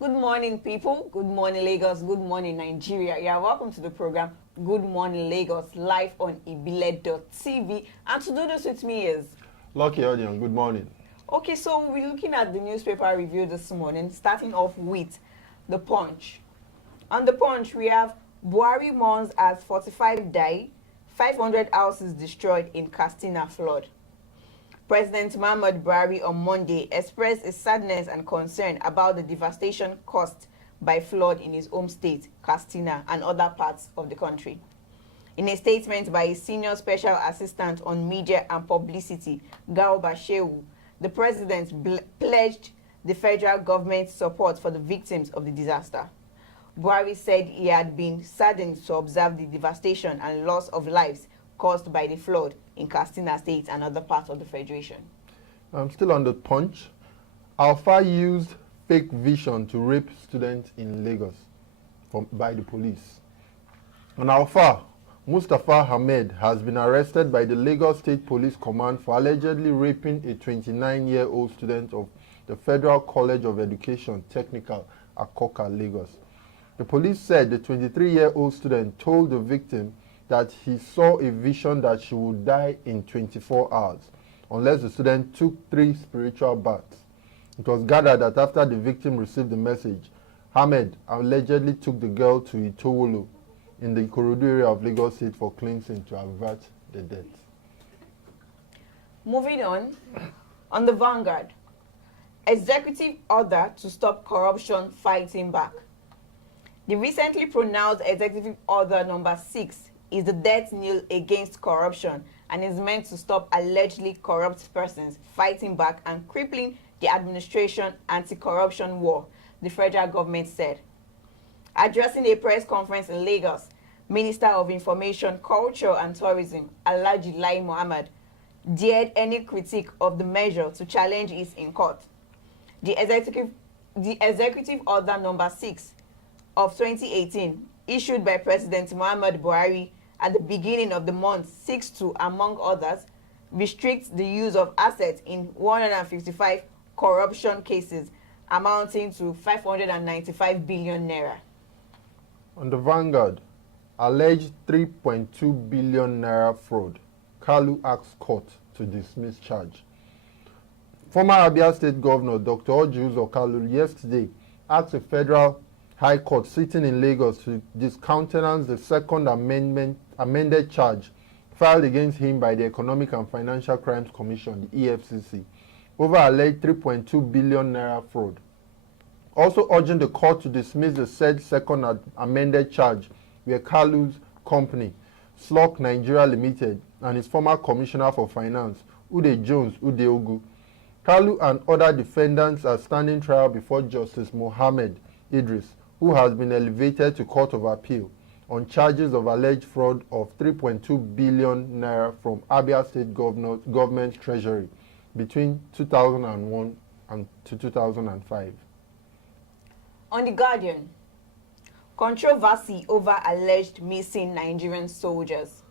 Good morning, people. Good morning, Lagos. Good morning, Nigeria. Yeah, welcome to the program Good Morning Lagos, live on ibile.tv. And to do this with me is... Lucky Odion, good morning. Okay, so we're looking at the newspaper review this morning, starting off with The Punch. On The Punch, we have Buhari mourns as 45 die, 500 houses destroyed in Katsina flood. President Muhammad Buhari on Monday expressed his sadness and concern about the devastation caused by flood in his home state, Katsina, and other parts of the country. In a statement by his senior special assistant on media and publicity, Garba Shehu, the president pledged the federal government's support for the victims of the disaster. Buhari said he had been saddened to observe the devastation and loss of lives caused by the flood in Katsina State and other parts of the Federation. I'm still on The Punch. Alpha used fake vision to rape students in Lagos by the police. On Alpha, Mustafa Ahmed has been arrested by the Lagos State Police Command for allegedly raping a 29-year-old student of the Federal College of Education Technical, Akoka, Lagos. The police said the 23-year-old student told the victim that he saw a vision that she would die in 24 hours unless the student took 3 spiritual baths. It was gathered that after the victim received the message, Ahmed allegedly took the girl to Itowolo in the Ikorodu area of Lagos State for cleansing to avert the death. Moving on the Vanguard, executive order to stop corruption fighting back. The recently pronounced executive order number 6 is the death knell against corruption and is meant to stop allegedly corrupt persons fighting back and crippling the administration anti-corruption war, the federal government said. Addressing a press conference in Lagos, Minister of Information, Culture and Tourism, Alhaji Lai Mohammed, dared any critique of the measure to challenge it in court. The executive order number 6 of 2018, issued by President Muhammad Buhari at the beginning of the month, seeks to, among others, restrict the use of assets in 155 corruption cases amounting to 595 billion naira. On the Vanguard, alleged 3.2 billion naira fraud. Kalu asks court to dismiss charge. Former Abia State Governor Dr. Orji Uzor Kalu yesterday asked a federal High Court sitting in Lagos to discountenance the second amended charge filed against him by the Economic and Financial Crimes Commission, the EFCC, over alleged 3.2 billion naira fraud. Also urging the court to dismiss the said second amended charge where Kalu's company, Slok Nigeria Limited, and his former Commissioner for Finance, Ude Jones Udeogu. Kalu and other defendants are standing trial before Justice Mohammed Idris, who has been elevated to Court of Appeal on charges of alleged fraud of 3.2 billion naira from Abia State government treasury between 2001 and 2005. On The Guardian, controversy over alleged missing Nigerian soldiers.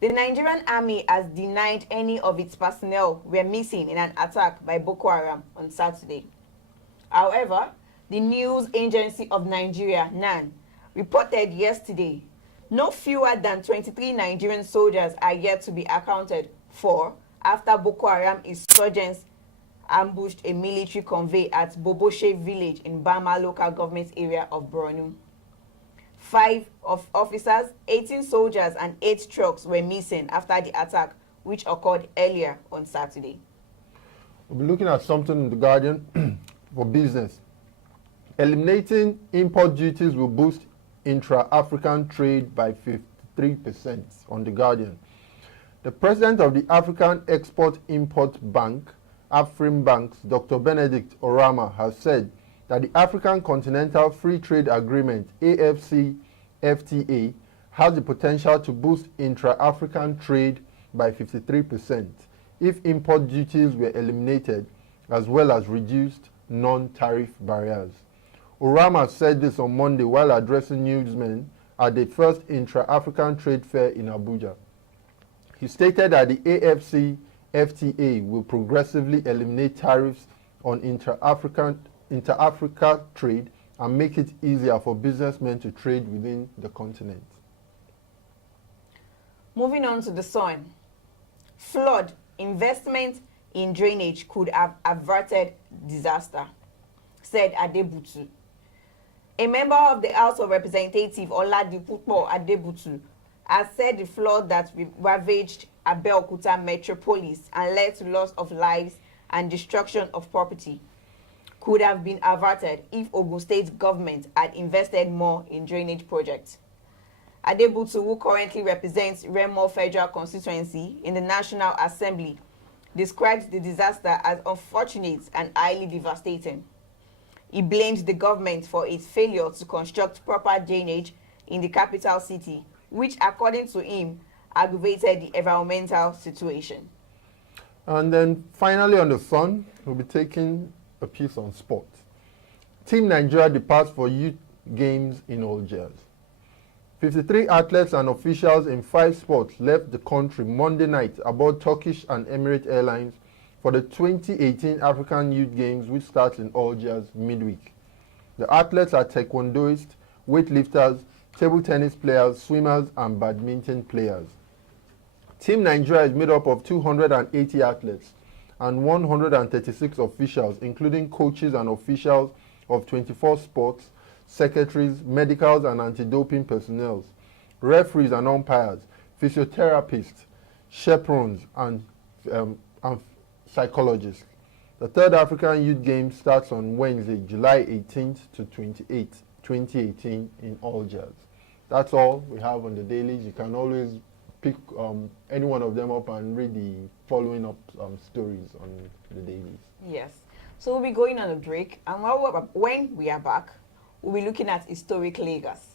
The Nigerian army has denied any of its personnel were missing in an attack by Boko Haram on Saturday. However, the News Agency of Nigeria, NAN, reported yesterday no fewer than 23 Nigerian soldiers are yet to be accounted for after Boko Haram insurgents ambushed a military convoy at Boboshe village in Bama local government area of Borno. 5 officers, 18 soldiers and 8 trucks were missing after the attack, which occurred earlier on Saturday. We'll be looking at something in The Guardian for business. Eliminating import duties will boost intra-African trade by 53% on The Guardian. The president of the African Export-Import Bank, Afreximbank, Dr. Benedict Orama, has said that the African Continental Free Trade Agreement, AfCFTA, has the potential to boost intra-African trade by 53% if import duties were eliminated as well as reduced non-tariff barriers. Orama said this on Monday while addressing newsmen at the first intra-African trade fair in Abuja. He stated that the AfCFTA will progressively eliminate tariffs on intra-African inter-Africa trade and make it easier for businessmen to trade within the continent. Moving on to the Sun. Flood, investment in drainage could have averted disaster, said Adebutu. A member of the House of Representatives, Oladipupo Adebutu, has said the flood that ravaged Abeokuta metropolis and led to loss of lives and destruction of property could have been averted if Ogun State government had invested more in drainage projects. Adebutu, who currently represents Remo Federal Constituency in the National Assembly, described the disaster as unfortunate and highly devastating. He blamed the government for its failure to construct proper drainage in the capital city, which, according to him, aggravated the environmental situation. And then finally on the Sun, we'll be taking a piece on sport. Team Nigeria departs for Youth Games in Algiers. 53 athletes and officials in 5 sports left the country Monday night aboard Turkish and Emirates Airlines for the 2018 African Youth Games, which starts in Algiers midweek. The athletes are taekwondoists, weightlifters, table tennis players, swimmers, and badminton players. Team Nigeria is made up of 280 athletes and 136 officials, including coaches and officials of 24 sports, secretaries, medicals and anti-doping personnel, referees and umpires, physiotherapists, chaperones, and psychologists. The third African Youth Games starts on Wednesday, July 18th to 28th, 2018 in Algiers. That's all we have on the dailies. You can always pick any one of them up and read the following up stories on the dailies. Yes. So we'll be going on a break, and when we are back, we'll be looking at historic Lagos.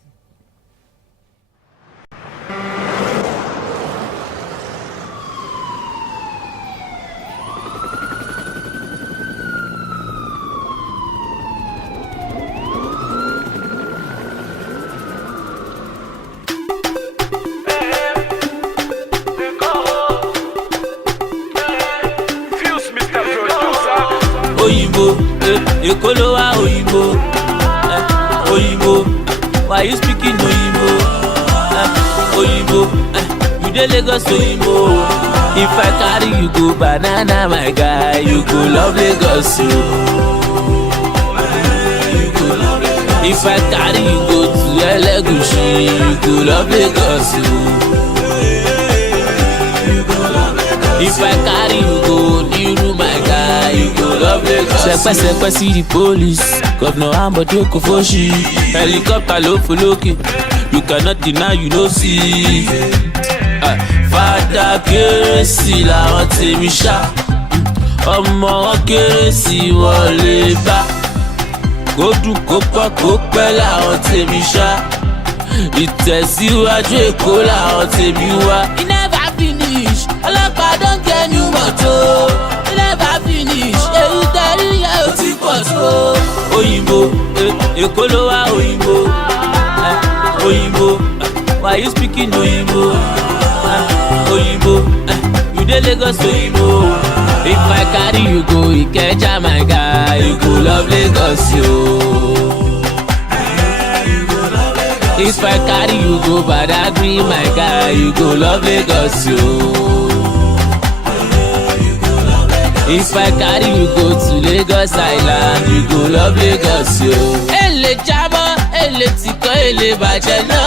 Ekolowa Oyinbo, Oyinbo, why you speaking Oyinbo? Oyinbo, you dey Lagos Oyinbo. If I carry you go banana, my guy, you go love Lagos, you. If I carry you go to Elegushi, you go love Lagos, you. If I carry you go Niru, my guy, you go love Lagos. Sepe see the police, Governor Ambode Kofoshi, helicopter low for Loki. You cannot deny, you no see. Fada Kérésì làwọn tèmi ṣá, ọmọ wọn Kérésì wọlé bá. Kó dùn kó pọ̀ kó pẹ́ làwọn tèmi ṣá, ìtẹ̀síwájú Èkó làwọn tèmi wá. It never finish, ọlọ́pàá don get new motor. It never finish, èyí tẹ̀rí yẹn ò ti pọ̀ tó. Oyinbo, Ekolowa Oyinbo, Oyinbo, why you speaking Oyinbo? Oyinbo, you dey Lagos Oyinbo. If I carry you go Ikeja, my guy, you go love Lagos, yo. If I carry you go Badagry, my guy, you go love Lagos, yo. If I carry you go to Lagos Island, you go love Lagos, yo. Ele jabo, ele tiko, ele bàjẹ́ no.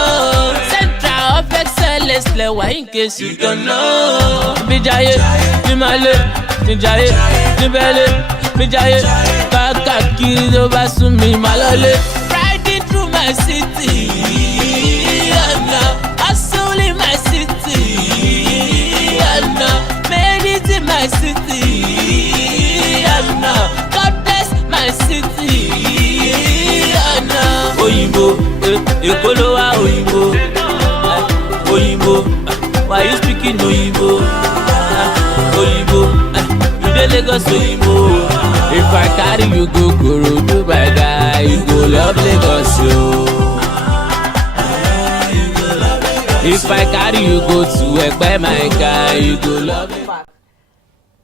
Central of excellence lẹ́wà in case you don't know. Mi jayé, mi malé, mi jayé, mi bẹ́lẹ̀, mi jayé. Káàkiri ló bá sún mi máa lọlé. Riding through my city, and hustle in my city, and made it in my city, and God bless my city, and Oyinbo, Ekolowa Oyinbo, Oyinbo, why you speaking Oyinbo? Oyinbo, you dey Lagos Oyinbo. If I carry you go Korodu, my guy, you go love Lagos, yo. If I carry you go to Ekpe, my guy, you go love Lagos.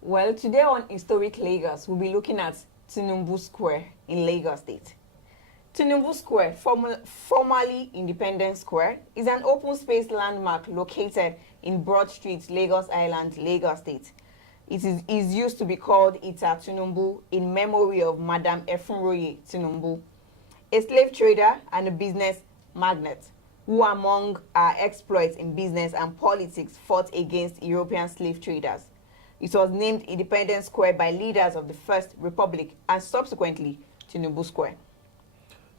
Well, today on Historic Lagos, we'll be looking at Tinubu Square in Lagos State. Tinubu Square, formerly Independence Square, is an open space landmark located in Broad Street, Lagos Island, Lagos State. It is used to be called Ita Tinubu in memory of Madam Efunroye Tinubu, a slave trader and a business magnate who, among her exploits in business and politics, fought against European slave traders. It was named Independence Square by leaders of the First Republic and subsequently Tinubu Square.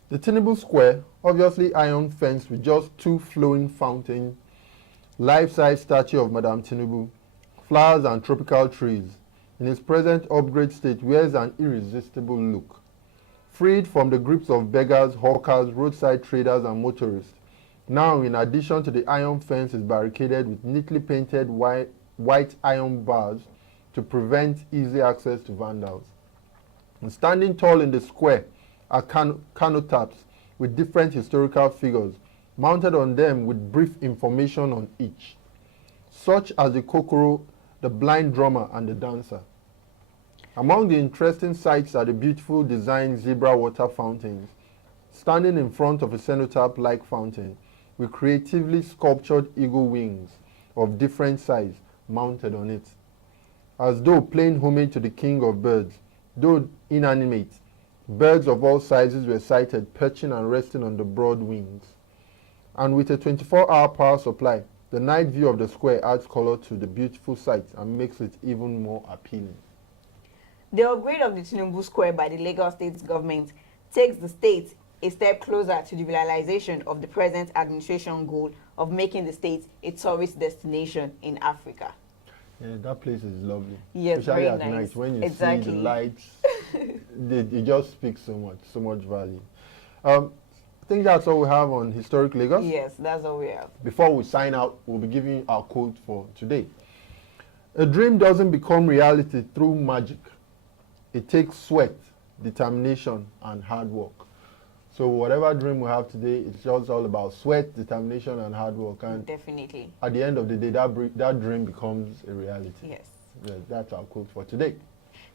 The Tinubu Square, obviously iron fenced with just 2 flowing fountains, life-size statue of Madam Tinubu, flowers and tropical trees, in its present upgrade state wears an irresistible look. Freed from the grips of beggars, hawkers, roadside traders and motorists, now in addition to the iron fence is barricaded with neatly painted white iron bars to prevent easy access to vandals. And standing tall in the square are canotaps with different historical figures mounted on them with brief information on each, such as the kokoro, the blind drummer and the dancer. Among the interesting sights are the beautiful designed zebra water fountains, standing in front of a cenotaph-like fountain with creatively sculptured eagle wings of different size mounted on it, as though paying homage to the king of birds. Though inanimate, birds of all sizes were sighted perching and resting on the broad wings. And with a 24-hour power supply, the night view of the square adds color to the beautiful sight and makes it even more appealing. The upgrade of the Tinubu Square by the Lagos State government takes the state a step closer to the realization of the present administration goal of making the state a tourist destination in Africa. Yeah, that place is lovely. Yes, especially very at nice. night when you Exactly. see the lights. It just speaks so much value. I think that's all we have on Historic Lagos. Yes, that's all we have. Before we sign out, we'll be giving you our quote for today. A dream doesn't become reality through magic. It takes sweat, determination, and hard work. So whatever dream we have today, it's just all about sweat, determination, and hard work. And Definitely. at the end of the day, that dream becomes a reality. Yes. Yeah, that's our quote for today.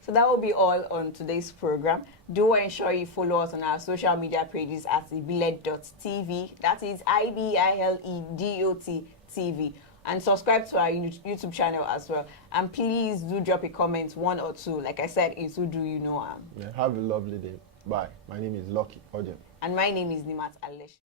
So that will be all on today's program. Do ensure you follow us on our social media pages at ibiled.tv. That is IBILEDOT TV. And subscribe to our YouTube channel as well. And please do drop a comment, 1 or 2. Like I said, it's who do you know. Yeah, have a lovely day. Bye. My name is Lucky Odem. And my name is Nimat Alesh.